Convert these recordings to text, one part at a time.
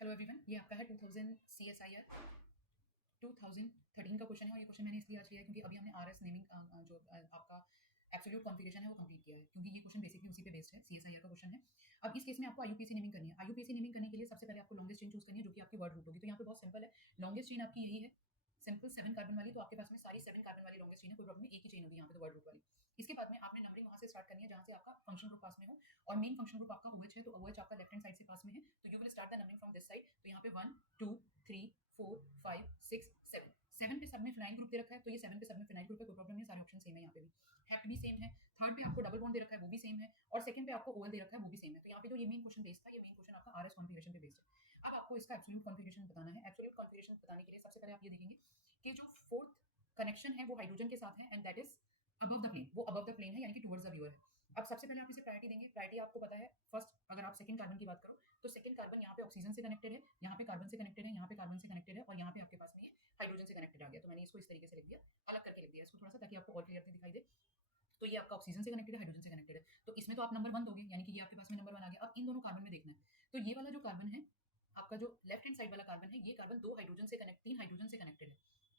Hello everyone, ये आपका है 2000 CSIR 2013 का क्वेश्चन है और ये क्वेश्चन मैंने इसलिए आज लिया है क्योंकि अभी हमने आरएस नेमिंग जो आपका एब्सोल्यूट कॉन्फ़िगरेशन है वो कंप्लीट किया है, क्योंकि ये क्वेश्चन बेसिकली उसी पे बेस्ड है। सीएसआईआर का क्वेश्चन है। अब इस केस में आपको आईयूपीएसी नेमिंग करनी है। आईयूपीएसी नेमिंग करने के लिए सबसे पहले आपको लॉन्गेस्ट चेन चूज करनी है, जो कि आपकी वर्ड रूट होगी। तो यहाँ पे बहुत सिंपल है, लॉन्गेस्ट चेन आपकी यही है, सिंपल 7 कार्बन वाली। तो आपके पास में सारी 7 कार्बन वाली लॉन्गेस्ट चेन है, कोई प्रॉब्लम नहीं, एक ही चेन होगी यहाँ पे तो वर्ड रूट वाली। इसके बाद में आपने नंबरिंग वहां से स्टार्ट करनी है जहां से आपका फंक्शन ग्रुप पास में हो, और मेन फंक्शन ग्रुप आपका OH है, तो OH आपका लेफ्ट हैंड साइड से पास में है, तो you will start the numbering from this side. तो यहाँ पे 1 2 3 4 5 6 7 7 पे सब में फिनाइल ग्रुप दे रखा है, तो ये 7 पे सब में फिनाइल ग्रुप है, कोई प्रॉब्लम नहीं, सारे ऑप्शन सेम है। यहाँ पे भी हेप्ट भी सेम है, थर्ड पे आपको डबल बॉन्ड दे रखा है, वो भी सेम है, और सेकंड पे आपको ओएल दे रखा है, वो भी सेम है। तो यहाँ पे जो ये मेन क्वेश्चन बेस्ड था, ये मेन क्वेश्चन आपका आरएस कॉन्फ़िगरेशन पे बेस्ड है। अब आपको इसका एब्सोल्यूट कॉन्फ़िगरेशन बताना है। एब्सोल्यूट कॉन्फ़िगरेशन बताने के लिए सबसे पहले आप ये देखेंगे कि जो फोर्थ कनेक्शन है वो हाइड्रोजन के साथ है, and that is above the plane. वो अबव द प्लेन है, यानी कि टुवर्ड्स द व्यूअर है। अब सबसे पहले आप इसे प्रायोरिटी देंगे। प्रायोरिटी आपको पता है, फर्स्ट अगर आप सेकंड कार्बन की बात करो तो सेकंड कार्बन यहाँ पे ऑक्सीजन से कनेक्टेड है, यहाँ पे कार्बन से कनेक्टेड है, यहाँ पे कार्बन से कनेक्टेड है, और यहाँ पे आपके पास में ये हाइड्रोजन से कनेक्टेड आ गया। तो मैंने इसको इस तरीके से लिख दिया, अलग करके लिख दिया इसको थोड़ा सा, ताकि आपको और क्लियरली दिखाई दे। तो ये आपका ऑक्सीजन से कनेक्टेड है, हाइड्रोजन से कनेक्टेड है, तो इसमें तो आप नंबर 1 दोगे, यानी कि ये आपके पास में नंबर 1 आ गया। अब इन दोनों कार्बन में देखना है, तो ये वाला जो कार्बन है आपका, जो लेफ्ट हैंड साइड वाला कार्बन है, ये कार्बन 2 हाइड्रोजन से कनेक्ट 3 हाइड्रोजन से कनेक्टेड है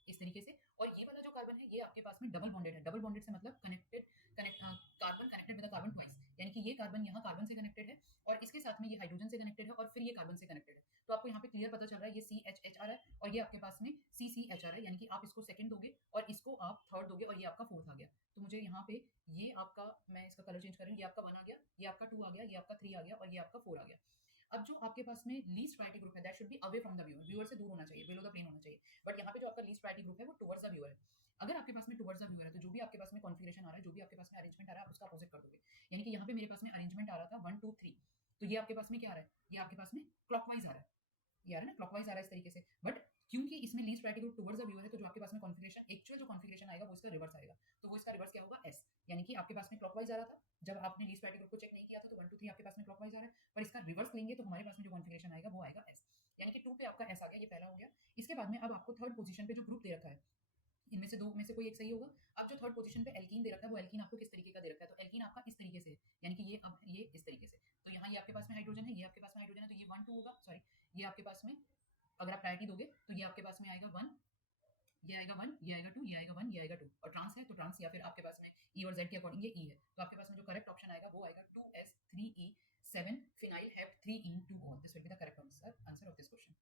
इस तरीके से। और ये वाला जो कार्बन है, ये आपके पास में डबल बॉन्डेड है। डबल बॉन्डेड से मतलब carbon connected with carbon twice, यानी कि ये कार्बन यहाँ कार्बन से कनेक्टेड है, और इसके साथ में ये हाइड्रोजन से कनेक्टेड है, और फिर ये कार्बन से कनेक्टेड है। तो आपको यहाँ पे क्लियर पता चल रहा है, ये CH आ रहा है, और ये आपके पास में CCH आ रहा है, यानी कि आप इसको सेकंड दोगे और इसको आप थर्ड दोगे, और ये आपका फोर्थ आ गया। तो मुझे यहाँ पे ये आपका, मैं इसका कलर चेंज कर रही हूँ, ये आपका 1 आ गया, ये आपका 2 आ गया, ये आपका 3 आ गया, और ये आपका 4 आ गया। अब जो आपके पास में लीस्ट प्रायोरिटी ग्रुप है, that should be away from the viewer. Viewer से दूर होना चाहिए, बिलो द प्लेन होना चाहिए। बट यहाँ पे जो आपका लीस्ट प्रायोरिटी ग्रुप है वो टुवर्ड्स द व्यूअर है। अगर आपके पास में टुवर्ड्स द व्यूअर है, तो जो भी आपके पास में कॉन्फ़िगरेशन आ रहा है, जो भी आपके पास में अरेंजमेंट आ रहा है, आप उसका अपोजिट कर दोगे। यानी कि यहाँ पे मेरे पास में अरेंजमेंट आ रहा था 1 2 3, तो ये आपके पास में क्या आ रहा है, ये आपके पास में क्लॉकवाइज आ रहा है, ये आ रहा है ना, क्लॉकवाइज आ रहा है इस तरीके से। बट क्योंकि इसमें least priority group towards the viewer है, तो जो आपके पास में कॉन्फ़िगरेशन, एक्चुअल जो कॉन्फ़िगरेशन आएगा वो इसका रिवर्स आएगा। तो वो इसका रिवर्स क्या होगा, एस। यानी कि आपके पास में क्लॉकवाइज आ रहा था, जब आपने लीस्ट प्रायोरिटी ग्रुप को चेक नहीं किया था, तो 1 2 3 आपके पास में क्लॉकवाइज आ रहा है, पर इसका रिवर्स लेंगे तो हमारे पास में जो कॉन्फ़िगरेशन आएगा वो आएगा एस। यानी कि 2 पे आपका एस आ गया, ये पहला हो गया। इसके बाद में अब आपको थर्ड पोजीशन पे जो ग्रुप दे रखा है, इनमें से दो में से कोई एक सही होगा। अब जो थर्ड पोजीशन पे एल्कीन दे रखा है, वो एल्कीन आपको किस तरीके का दे रखा है, तो एल्कीन आपका इस तरीके से है, यानी कि ये अब ये इस तरीके से। तो यहाँ ये आपके पास में हाइड्रोजन है, ये आपके पास में हाइड्रोजन है, तो ये 1 2 होगा, सॉरी, ये आपके पास में अगर आप प्रायोरिटी दोगे तो ये आपके पास में आएगा 1, ये आएगा 1, ये आएगा 2, ये आएगा 1, ये आएगा 2, और ट्रांस है तो ट्रांस, या फिर आपके पास में ई और जेड के अकॉर्डिंग ये ई है। तो आपके पास में जो करेक्ट ऑप्शन आएगा वो आएगा 2s 3e 7 phenyl hept 3 in 2 all. This will be the correct answer of this question.